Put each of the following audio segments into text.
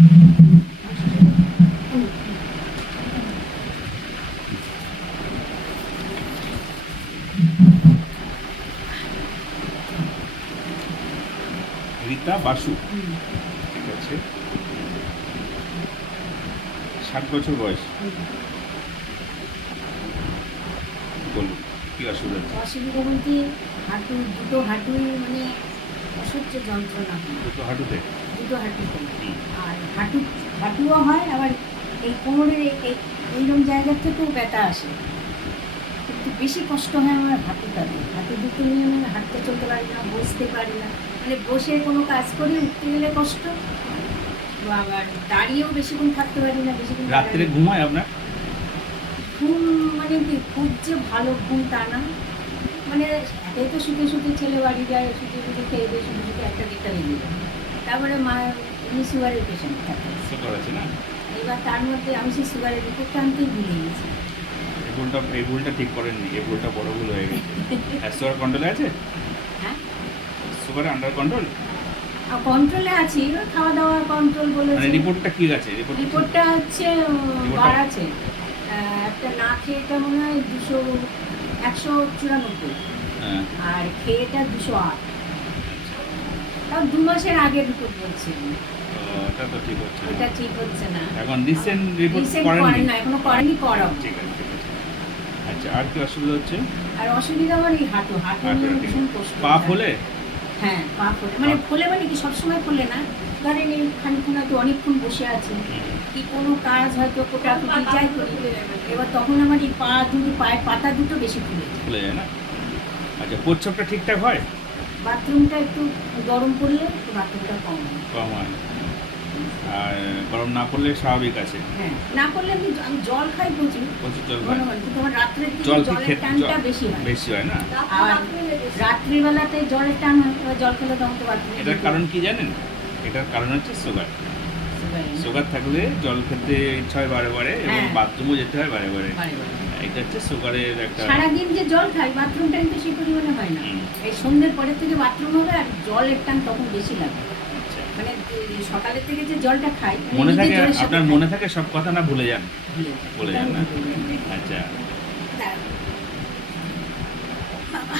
রীতা বাসু, ঠিক আছে। 60 বছর বয়স। বলুন কি অসুবিধা হচ্ছে? অসুবিধা বলতে দুটো হাঁটুই মানে অসহ্য যন্ত্রণা হয়। দুটো হাঁটুতে? দুটো হাঁটুতে। আর হাঁটুও হয়, আবার এই কোমরের এইরকম জায়গার থেকেও ব্যথা আসে। কিন্তু বেশি কষ্ট হয় আমার হাঁটুটাতে। হাঁটু দুটো নিয়ে আমি হাঁটতে চলতে পারি না, বসতে পারি না। মানে বসে কোনো কাজ করে উঠতে গেলে কষ্ট, আবার দাঁড়িয়েও বেশিক্ষণ থাকতে পারি না। বেশিক্ষণ রাত্রে ঘুম হয় আপনার? ঘুম মানে কি খুব যে ভালো ঘুম তা না, মানে একাই তো শুতে শুতে ছেলে বাড়ি যায়, শুতে শুতে খেয়ে দিয়ে শুতে শুতে 1টা-1:30 বেজে যায়। তারপরে মা উনি সুগারের পেশেন্ট থাকে, সুগার আছে না? এবার তার মধ্যে আমি সেই সুগারের রিপোর্টটা আনতেই ভুলে গেছি। এই ভুলটা ঠিক করেননি, এই ভুলটা বড় ভুল হয়ে গেছে। সুগার কন্ট্রোলে আছে? হ্যাঁ, সুগার আন্ডার কন্ট্রোল? কন্ট্রোলে আছি, এবার খাওয়া দাওয়া কন্ট্রোল মানে বলেছে। রিপোর্টটা কি আছে? রিপোর্টটা হচ্ছে বাড়াচ্ছে। একটা না খেয়েটা মনে হয় 194, হ্যাঁ। আর খেয়েটা 208। তাও 2 মাসের আগের রিপোর্ট বলছে। এটা তো ঠিক হচ্ছে না। এটা ঠিক হচ্ছে না। এখন রিসেন্ট রিপোর্ট রিসেন্ট করেননি? করেন না, এখনো করেনি, করাবো। ঠিক আছে, ঠিক আছে। আচ্ছা, আর কি অসুবিধা হচ্ছে? আর অসুবিধা আমার এই হাঁটু নিয়ে ভীষণ কষ্ট। পা ফোলে? হ্যাঁ, পা ফোলে। মানে ফোলে মানে কি সবসময় ফোলে না, ধরেন এই খানিক্ষণ হয়তো অনেকক্ষণ বসে আছে, কি কোনো কাজ হয়তো কোটাকুটি যাই করি, এবার তখন আমার এই পায়ের পাতা দুটো বেশি ফুলে যায়। ফুলে যায় না? আচ্ছা, প্রস্রাবটা ঠিকঠাক হয়? বাথরুমটা একটু গরম পড়লে একটু বাথরুমটা কম হয়। কম হয়। আর গরম না পড়লে স্বাভাবিক আছে? হ্যাঁ, না করলে আমি জল খাই প্রচুর, প্রচুর জল ঘন খায়? ঘন, কিন্তু আমার রাত্রের দিকে জল কি জলের টানটা বেশি হয়। বেশি হয় না? আর রাত্রিবেলাতে জলের টান হয়, এবার জল খেলে তখন তো বাথরুমে এটার কারণ কি জানেন? এটার কারণ হচ্ছে সুগার। সুগার থাকলে জল খেতে ইচ্ছা হয় বারে বারে, এবং হ্যাঁ। বাথরুমও যেতে হয় বারে বারে। বারে বারে। এটা হচ্ছে সুগারের একটা। সারাদিন যে জল খাই, বাথরুমটা কিন্তু সেই পরিমাণে হয় না। হুম। এই সন্ধ্যের পরের থেকে বাথরুম হবে, আর জলের টান তখন বেশি লাগে। আচ্ছা। মানে সকালের থেকে যে জলটা খাই, মনে নিজের থাকে জলের সাথে আপনার? খাই। মনে থাকে সব কথা না ভুলে যান? ভুলে যান না? ভুলে যাই। আচ্ছা। দাঁড়াও। বাবা।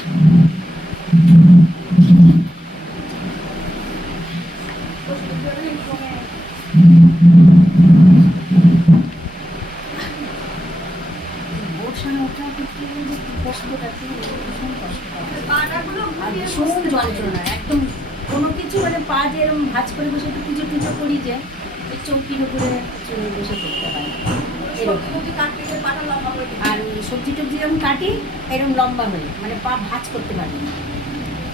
বসানো ওঠা করতে গেলে যে কি কষ্টটা, ভীষণ কষ্ট হয়। আর ভীষণ যন্ত্রণা একদম। কোনো কিছু মানে পা যে এরকম ভাঁজ করে বসে একটু পুজো টুজো করি, যে এই চৌকির উপরে চলে বসে করতে হয় এরকম। আর সবজি টবজি যখন কাটি এরকম লম্বা হয়ে, মানে পা ভাঁজ করতে পারি না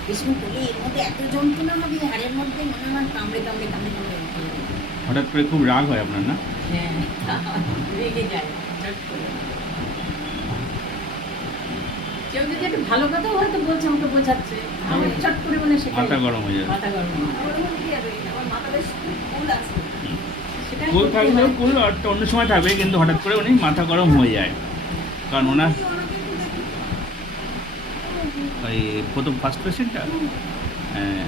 বেশিক্ষণ করলে। এর মধ্যে এত যন্ত্রণা হবে হাড়ের মধ্যে, মনে হয় আমার কামড়ে কামড়ে কামড়ে কামড়ে উঠে যাবে। হঠাৎ করে খুব রাগ হয় আপনার না? হ্যাঁ, রেগে যায় চট করে। কেউ যদি একটু ভালো কথাও হয়তো বলছে, আমাকে বোঝাচ্ছে, আমার চট করে মানে সেটাই মাথা গরম হয়ে যাবে। মাথা গরম হয়। সেটাই কুল করতে থাকলেও হয়। কুল অন্য সময় থাকবে, কিন্তু হঠাৎ করে উনি মাথা গরম হয়ে যায়, কারণ ওনার ওই প্রথম ফার্স্ট পেশেন্টটা। হ্যাঁ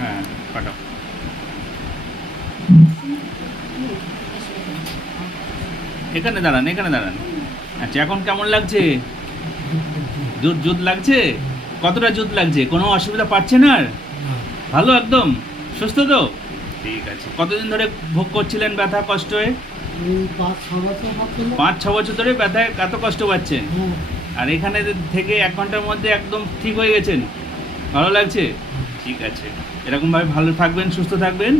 হ্যাঁ, পাঠাও। এখানে দাঁড়ান, এখানে দাঁড়ান। আচ্ছা, এখন কেমন লাগছে? জুত লাগছে? কতটা জুত লাগছে? কোনো অসুবিধা পাচ্ছেন আর? ভালো, একদম সুস্থ তো? ঠিক আছে। কতদিন ধরে ভোগ করছিলেন ব্যথা কষ্টে? 5-6 বছর ধরে ব্যথায় এত কষ্ট পাচ্ছেন, আর এখানে থেকে 1 ঘন্টার মধ্যে একদম ঠিক হয়ে গেছেন? ভালো লাগছে? ঠিক আছে। এরকমভাবে ভালো থাকবেন, সুস্থ থাকবেন।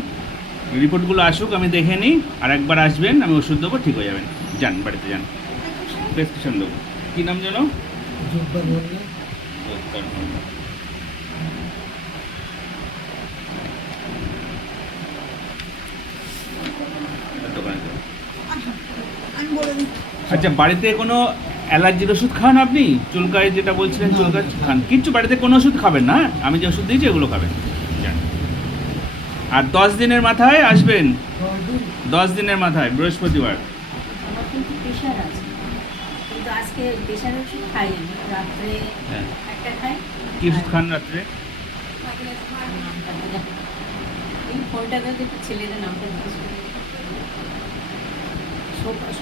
রিপোর্টগুলো আসুক, আমি দেখে নিই, আর একবার আসবেন, আমি ওষুধ দেবো, ঠিক হয়ে যাবেন। যান, বাড়িতে যান, প্রেসক্রিপশন দেবো। কী নাম যেন? আচ্ছা, বাড়িতে কোনো অ্যালার্জির ওষুধ খান আপনি? চুলকায় যেটা বলছিলেন, চুলকায় খান? কিচ্ছু বাড়িতে কোনো ওষুধ খাবেন না? আমি যে ওষুধ দিয়েছি এগুলো খাবেন। যান। আর 10 দিনের মাথায় আসবেন, 10 দিনের মাথায়, বৃহস্পতিবার। আমার কিন্তু প্রেশার আছে, কিন্তু আজকে প্রেশারের ওষুধ খাই আমি রাত্রে। হ্যাঁ। একটা খাই। কি ওষুধ খান রাত্রে? এই ফোনটাতে একটু ছেলেদের নামটা জিজ্ঞেস করি।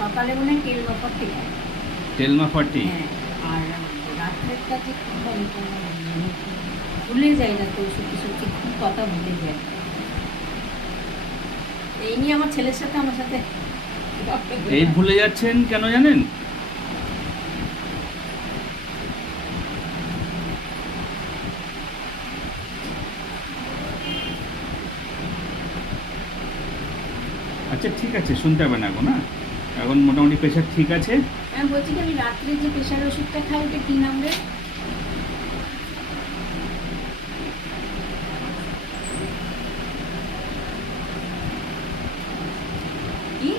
সকালে মনে হয় তেল মাপা ঠিক হয়। টেলমা 40। হ্যাঁ, আর রাত্রের কাছে কি হয় ভুলে যাই না তো, সত্যি সত্যি খুব কথা ভুলে যায়। এই নিয়ে আমার ছেলের সাথে আমার সাথে এই ভুলে যাচ্ছেন কেন জানেন? আচ্ছা ঠিক আছে, শুনতে হবে না এখন। না, এখন মোটামুটি প্রেশার ঠিক আছে। আমি বলছি কি, আমি রাত্রে যে প্রেশার ওষুধটা খাই ওটা কি নাম রে? কি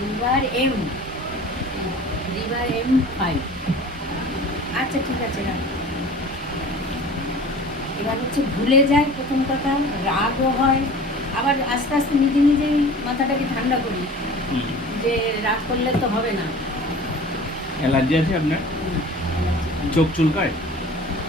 লিভার M5। আচ্ছা ঠিক আছে, রাখ। এবার হচ্ছে ভুলে যায় প্রথম কথা, রাগও হয়, আবার আস্তে আস্তে নিজে নিজেই মাথাটাকে ঠান্ডা করি হুম। যে রাগ করলে তো হবে না। অ্যালার্জি আছে আপনার? চোখ চুলকায়?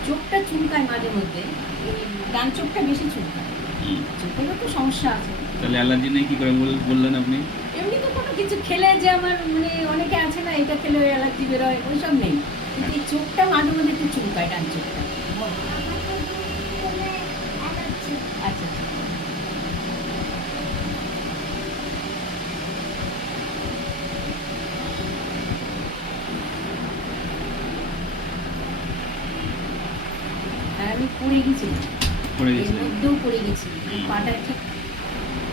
চোখটা চুলকায় মাঝে মধ্যে, এই ডান চোখটা বেশি চুলকায়। হুম। চোখেরও তো সমস্যা আছে। তাহলে অ্যালার্জি নেই কি করে বললেন আপনি? এমনি তো কোনো কিছু খেলে যে আমার মানে অনেকে আছে না, এটা খেলে অ্যালার্জি বেরোয়, ওইসব নেই। কিন্তু এই চোখটা মাঝে মধ্যে একটু চুলকায়, ডান চোখটা। আচ্ছা আচ্ছা। আর আমি পড়ে গেছিলাম, পড়ে এর গেছিলেন? মধ্যেও পড়ে গেছি। পাটা ঠিক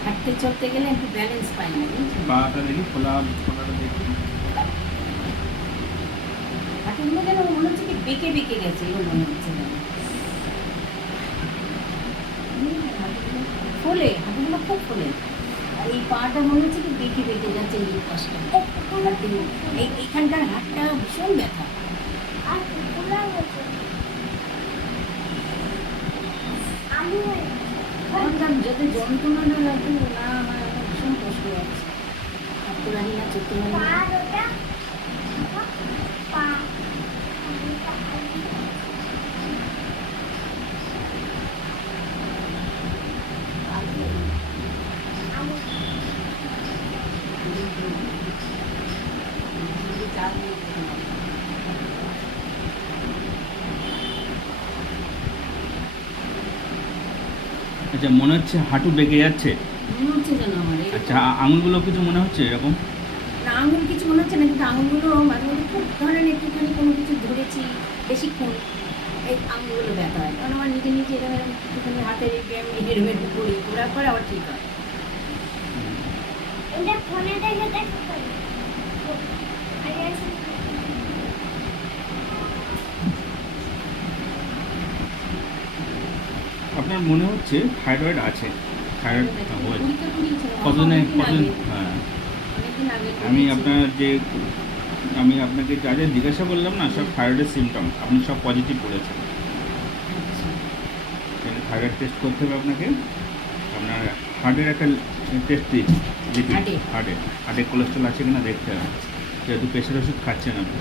হাঁটতে চলতে গেলে একটু ব্যালেন্স পাই না, বুঝছেন? পাটা দেখি, খোলাটা দেখি। হাঁটুগুলো যেন মনে হচ্ছে কি বেঁকে বেঁকে গেছে, এরকম মনে হচ্ছে যেন। ফোলে, হাঁটুগুলো খুব ফোলে। আর এই পাটা মনে হচ্ছে কি বেঁকে বেঁকে যাচ্ছে, এই পাশটা। এইখানকার হাতটা ভীষণ ব্যথা। বললাম যাতে যন্ত্রণা না লাগে না, আমার এখন ভীষণ কষ্ট হচ্ছে। হাঁটতে পারি না, চলতে পারি না। আচ্ছা, মনে হচ্ছে হাঁটু বেঁকে যাচ্ছে। মনে হচ্ছে যেন আমার এরকম। আচ্ছা, আঙুলগুলো কিছু মনে হচ্ছে এরকম? না, আঙুল কিছু মনে হচ্ছে না, কিন্তু আঙুলগুলো মাঝে মধ্যে খুব ধরেন একটুখানি কোনো কিছু ধরেছি বেশিক্ষণ, এই আঙুলগুলো ব্যথা হয়। কারণ আমার নিজে নিজে এরকম একটুখানি হাতের এই ব্যায়াম এরকম একটু করি, করার পরে আবার ঠিক হয়। আপনার মনে হচ্ছে থাইরয়েড আছে? থাইরয়েড হয়েছে? পরীক্ষা করিয়েছিলাম কতদিনে অনেকদিন কতদিন? আগে, হ্যাঁ, অনেকদিন আগে আমি করিয়েছি। আপনার যে আমি আপনাকে যা যা জিজ্ঞাসা করলাম না, সব থাইরয়েডের সিমটম, আপনি সব পজিটিভ বলেছেন। আচ্ছা। থাইরয়েড টেস্ট করতে হবে আপনাকে। আপনার হার্টের একটা টেস্ট দিয়েছি, হার্টের? হার্টে কোলেস্ট্রল আছে কিনা দেখতে হবে, যেহেতু প্রেশার ওষুধ খাচ্ছেন আপনি।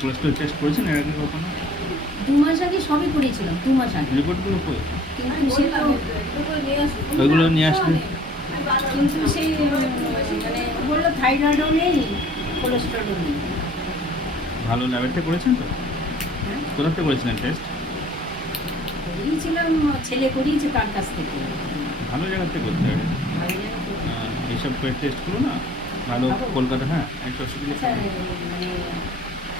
কোলেস্ট্রল টেস্ট করেছেন এর আগে কখনো? 2 মাস আগে সবই করেছিলাম, 2 মাস আগে। রিপোর্টগুলো কই? কিন্তু সে তো ওইগুলো নিয়ে আসলে কিন্তু সেই মানে বললো থাইরয়েডও নেই, কোলেস্ট্রলও নেই। ভালো ল্যাবেতে করেছেন তো? হ্যাঁ, কোথাতে করেছিলেন টেস্ট? করিয়েছিলাম, ছেলে করিয়েছে তার কাছ থেকে। ভালো জায়গাতে করতে হবে। ভালো জায়গা তো। এইসব টেস্টগুলো না ভালো, ভালো। কলকাতা। হ্যাঁ, একটা অসুবিধা আচ্ছা, নেই। মানে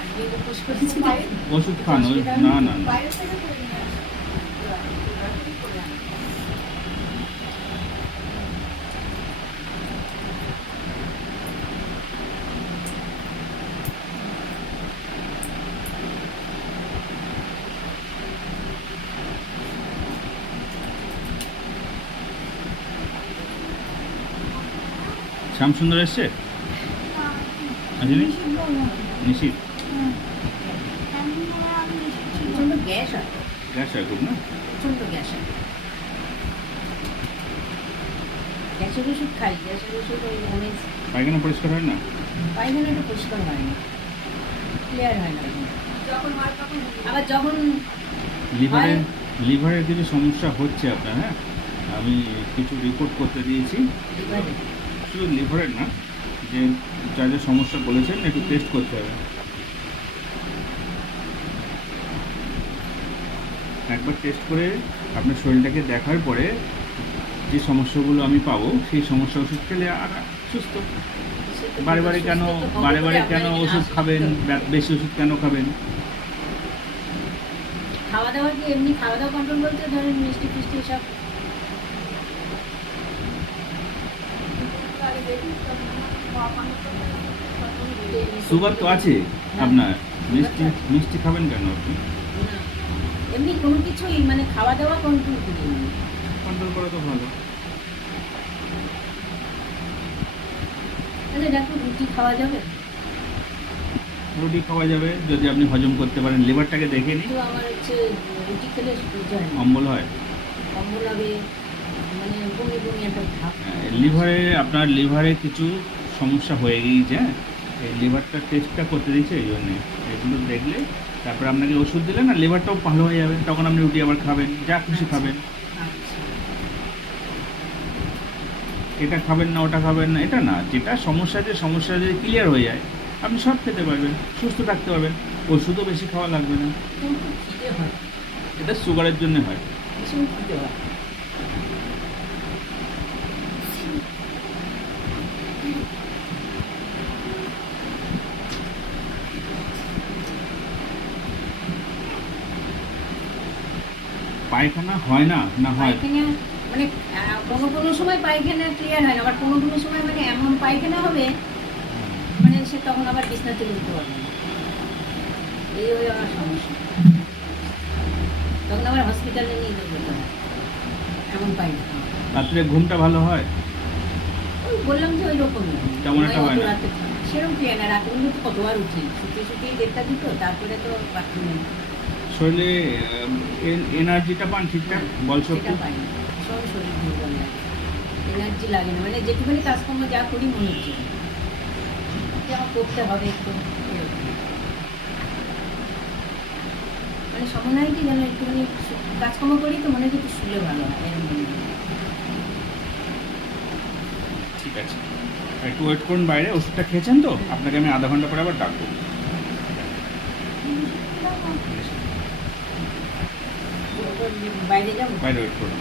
আজকে উপোস করেছি তো। ওষুধ খান অসুবিধা না নেই। না না। বাইরে থেকে করে নিয়ে আসি। শ্যামসুন্দর এসছে? আসেনি? নিশিত? প্রচণ্ড গ্যাস হয়, গ্যাস হয় খুব না? প্রচণ্ড গ্যাস হয়। গ্যাসের ওষুধ খাই, গ্যাসের ওষুধ ওই অনেক পায়খানা পরিষ্কার হয় না? পায়খানাটা পরিষ্কার হয় না, ক্লিয়ার হয় না। আবার যখন লিভারে হয়, লিভারের কিছু সমস্যা হচ্ছে আপনার, হ্যাঁ, আমি কিছু রিপোর্ট করতে দিয়েছি। এবারে শুধু লিভারের না, যে যা যা সমস্যা বলেছেন একটু টেস্ট করতে হবে। একবার টেস্ট করে আপনার শরীরটাকে দেখার পরে যে সমস্যাগুলো আমি পাবো সেই সমস্যা ওষুধ খেলে আর সুস্থ। সে তো বারে বারে কেন সুস্থ তো হবো বারে বারে বলে কেন আপনার এখানে ওষুধ আসতে খাবেন, হবে। বেশি ওষুধ কেন খাবেন? খাওয়া দাওয়া কি এমনি খাওয়া দাওয়া কন্ট্রোল বলতে ধরেন মিষ্টি ফিষ্টি এসব সুগার তো আছে আপনার, মিষ্টি মিষ্টি খাবেন কেন আপনি? না, এমনি কোনো কিছুই মানে খাওয়া দাওয়া কন্ট্রোল করি না। কন্ট্রোল করা তো ভালো। তাহলে ডাক্তার রুটি খাওয়া যাবে? রুটি খাওয়া যাবে যদি আপনি হজম করতে পারেন। লিভারটাকে দেখে নিন, কিন্তু আমার হচ্ছে রুটি খেলে যায় না, অম্বল হয়। অম্বল হবে, মানে বমি বমি একটা ভাব। লিভারে আপনার লিভারে কিছু সমস্যা হয়ে গিয়েছে, হ্যাঁ, এই লিভারটা টেস্টটা করতে দিয়েছে এই জন্যে। এগুলো দেখলে তারপরে আপনাকে ওষুধ দিলে না, লিভারটাও ভালো হয়ে যাবে, তখন আপনি রুটি আবার খাবেন, যা খুশি খাবেন। আচ্ছা, এটা খাবেন না ওটা খাবেন না এটা না, যেটা সমস্যা আছে সমস্যা যদি ক্লিয়ার হয়ে যায় আপনি সব খেতে পারবেন, সুস্থ থাকতে পারবেন, ওষুধও বেশি খাওয়া লাগবে না। কিন্তু খিদে হয়, এটা সুগারের জন্য হয়। ভীষণ খিদে হয়। পায়খানা হয় না না হয়? পায়খানা মানে কোনো কোনো সময় পায়খানা ক্লিয়ার হয় না, আবার কোনো কোনো সময় মানে এমন পায়খানা হবে মানে সে তখন আবার বিছনাতে উঠতে পারবে না। এই হয়ে আমার সমস্যা, তখন আবার হসপিটালে নিয়ে যেতে হয়, এমন পায়খানা। রাত্রে ঘুমটা ভালো হয়? ওই বললাম যে ওই রকমই তেমন একটা হয় না? রাতে সেরকম কি হয় না, রাতে কিন্তু কতবার উঠি, শুতে শুতে 1:30টা 2টো, তারপরে তো বাথরুমে শরীরে এনার্জিটা পান ঠিকঠাক, বল শক্তি? সেটা পাই না, ভীষণ শরীর দুর্বল লাগে, এনার্জি লাগে না, মানে যেটুকুনি কাজকর্ম যা করি মনে হচ্ছে যে আমার করতে হবে একটু এরকম। মানে সমন্বয় কি যেন একটুখানি কাজকর্ম করি তো মনে হচ্ছে একটু শুলে ভালো হয় এরকম মনে হয়। ঠিক আছে, একটু ওয়েট করুন বাইরে। ওষুধটা খেয়েছেন তো? আপনাকে আমি আধা ঘন্টা পরে আবার ডাকবো। বাইরে যাবো। বাইরে ওয়েট করুন।